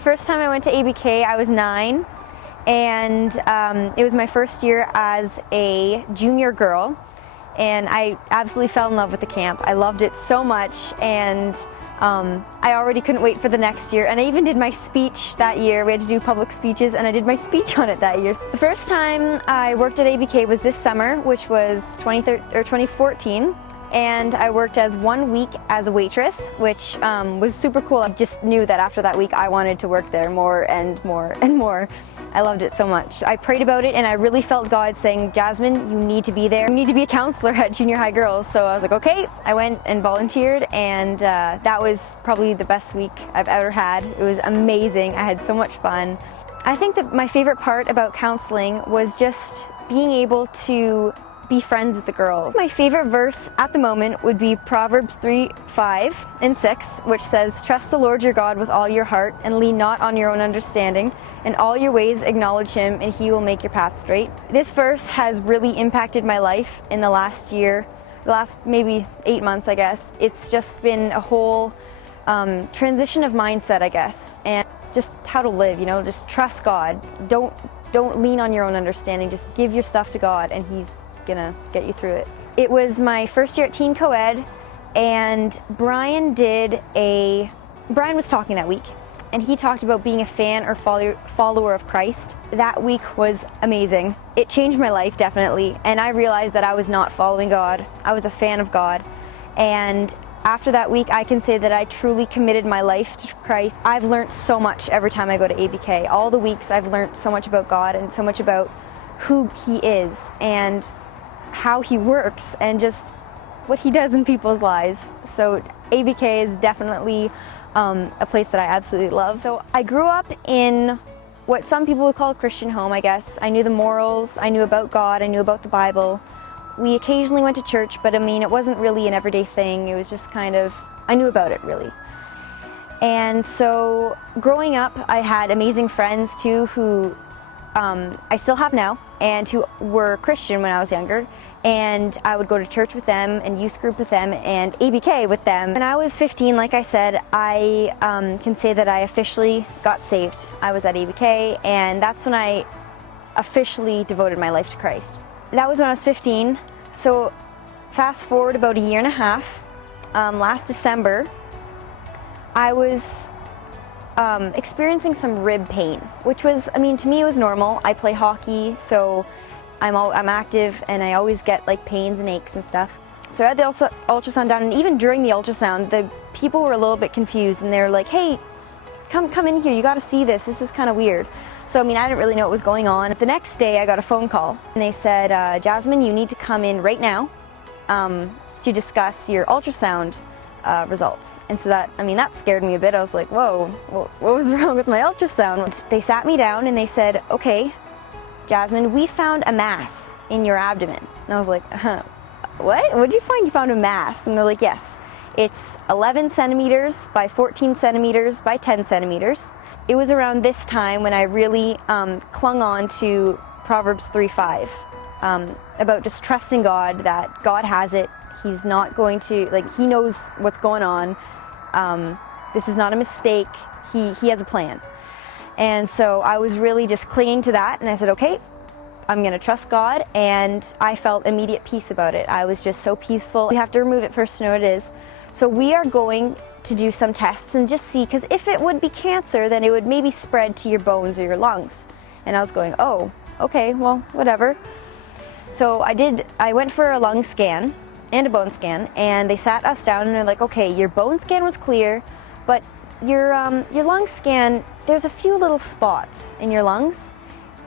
The first time I went to ABK, I was 9, and it was my first year as a junior girl, and I absolutely fell in love with the camp. I loved it so much, and I already couldn't wait for the next year, and I even did my speech that year. We had to do public speeches, and I did my speech on it that year. The first time I worked at ABK was this summer, which was 2014, and I worked as 1 week as a waitress, which was super cool. I just knew that after that week I wanted to work there more and more and more. I loved it so much. I prayed about it, and I really felt God saying, Jasmine, you need to be there. You need to be a counselor at junior high girls. So I was like, okay. I went and volunteered, and that was probably the best week I've ever had. It was amazing. I had so much fun. I think that my favorite part about counseling was just being able to be friends with the girls. My favorite verse at the moment would be Proverbs 3:5 and 6, which says, trust the Lord your God with all your heart and lean not on your own understanding. In all your ways acknowledge him, and he will make your path straight. This verse has really impacted my life in the last year, the last maybe 8 months, I guess. It's just been a whole transition of mindset, I guess, and just how to live, you know, just trust God. Don't lean on your own understanding, just give your stuff to God, and he's gonna get you through it. It was my first year at Teen Co-ed, and Brian was talking that week, and he talked about being a fan or follower of Christ. That week was amazing. It changed my life, definitely, and I realized that I was not following God. I was a fan of God, and after that week, I can say that I truly committed my life to Christ. I've learned so much every time I go to ABK. All the weeks, I've learned so much about God and so much about who he is and how he works and just what he does in people's lives. So ABK is definitely a place that I absolutely love. So I grew up in what some people would call a Christian home, I guess. I knew the morals, I knew about God, I knew about the Bible. We occasionally went to church, but I mean, it wasn't really an everyday thing. It was just kind of, I knew about it really. And so growing up, I had amazing friends too who I still have now, and who were Christian when I was younger, and I would go to church with them and youth group with them and ABK with them. When I was 15, like I said, I can say that I officially got saved. I was at ABK, and that's when I officially devoted my life to Christ. That was when I was 15, so fast forward about a year and a half, last December, I was experiencing some rib pain, which was, I mean, to me it was normal. I play hockey, so I'm active, and I always get like pains and aches and stuff. So I had the ultrasound done, and even during the ultrasound, the people were a little bit confused, and they were like, hey, come in here, you gotta see this is kind of weird. So I mean, I didn't really know what was going on. The next day I got a phone call, and they said, Jazmin, you need to come in right now to discuss your ultrasound results. And so that scared me a bit. I was like, whoa, what was wrong with my ultrasound? They sat me down and they said, okay, Jazmin, we found a mass in your abdomen. And I was like, what? What'd you find? You found a mass? And they're like, yes, it's 11 centimeters by 14 centimeters by 10 centimeters. It was around this time when I really clung on to Proverbs 3:5 about just trusting God, that God has it. He's not going to, like, he knows what's going on. This is not a mistake. He has a plan. And so I was really just clinging to that, and I said, okay, I'm gonna trust God, and I felt immediate peace about it. I was just so peaceful. You have to remove it first to know what it is. So we are going to do some tests and just see, because if it would be cancer, then it would maybe spread to your bones or your lungs. And I was going, oh, okay, well, whatever. So I went for a lung scan and a bone scan, and they sat us down and they're like, okay, your bone scan was clear, but your lung scan, there's a few little spots in your lungs,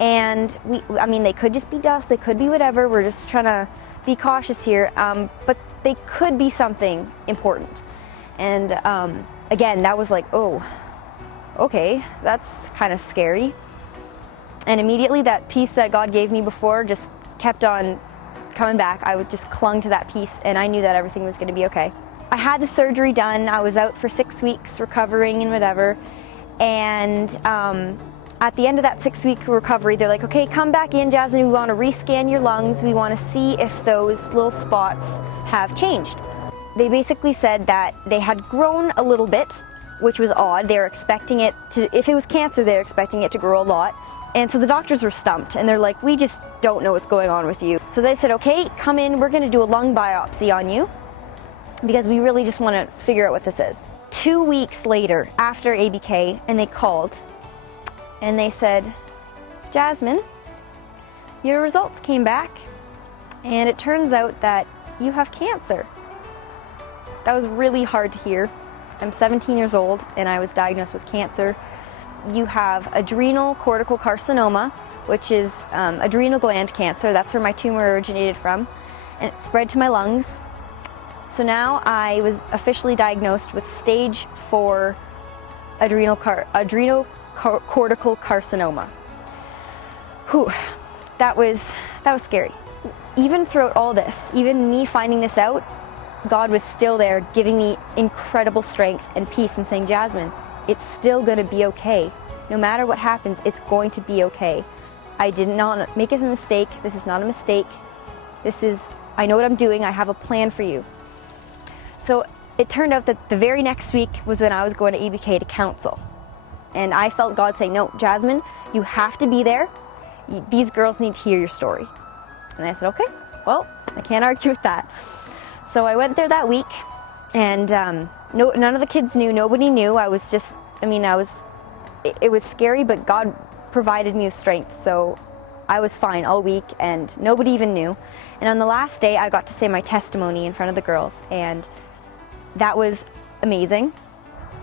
and I mean, they could just be dust, they could be whatever, we're just trying to be cautious here, but they could be something important. And again, that was like, oh, okay, that's kind of scary. And immediately that peace that God gave me before just kept on coming back. I would just clung to that peace, and I knew that everything was going to be okay. I had the surgery done. I was out for 6 weeks recovering and whatever, and at the end of that 6-week recovery, they're like, okay, come back in, Jazmin, we want to rescan your lungs. We want to see if those little spots have changed. They basically said that they had grown a little bit, which was odd. They were expecting it to, if it was cancer, they were expecting it to grow a lot. And so the doctors were stumped and they're like, we just don't know what's going on with you. So they said, okay, come in, we're gonna do a lung biopsy on you because we really just wanna figure out what this is. 2 weeks later, after ABK, and they called and they said, Jazmin, your results came back and it turns out that you have cancer. That was really hard to hear. I'm 17 years old and I was diagnosed with cancer. You have adrenal cortical carcinoma, which is adrenal gland cancer. That's where my tumor originated from, and it spread to my lungs. So now I was officially diagnosed with stage 4 adrenal cortical carcinoma. Whew, that was scary. Even throughout all this, even me finding this out, God was still there giving me incredible strength and peace and saying, Jazmin, it's still gonna be okay. No matter what happens, it's going to be okay. I did not make a mistake. This is not a mistake. I know what I'm doing. I have a plan for you. So it turned out that the very next week was when I was going to ABK to counsel. And I felt God saying, no, Jazmin, you have to be there. These girls need to hear your story. And I said, okay, well, I can't argue with that. So I went there that week, and none of the kids knew, nobody knew. It was scary, but God provided me with strength, so I was fine all week, and nobody even knew. And on the last day, I got to say my testimony in front of the girls, and that was amazing.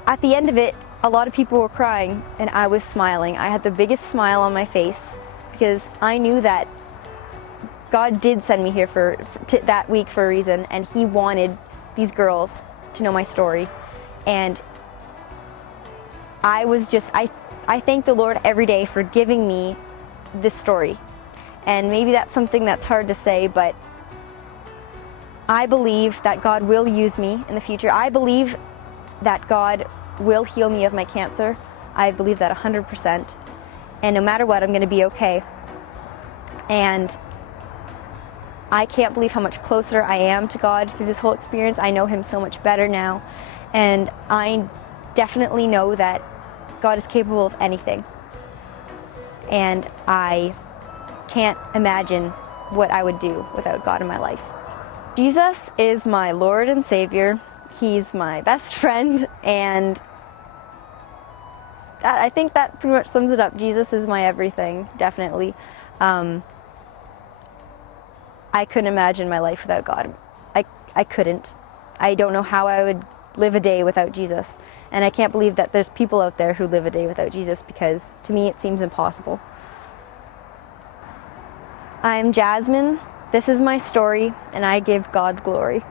At the end of it, a lot of people were crying, and I was smiling. I had the biggest smile on my face, because I knew that God did send me here that week for a reason, and He wanted these girls to know my story. And I thank the Lord every day for giving me this story. And maybe that's something that's hard to say, but I believe that God will use me in the future. I believe that God will heal me of my cancer. I believe that 100%. And no matter what, I'm going to be okay. And I can't believe how much closer I am to God through this whole experience. I know Him so much better now. And I definitely know that God is capable of anything. And I can't imagine what I would do without God in my life. Jesus is my Lord and Savior. He's my best friend, and I think that pretty much sums it up. Jesus is my everything, definitely. I couldn't imagine my life without God. I couldn't. I don't know how I would live a day without Jesus. And I can't believe that there's people out there who live a day without Jesus, because to me it seems impossible. I'm Jazmin. This is my story, and I give God glory.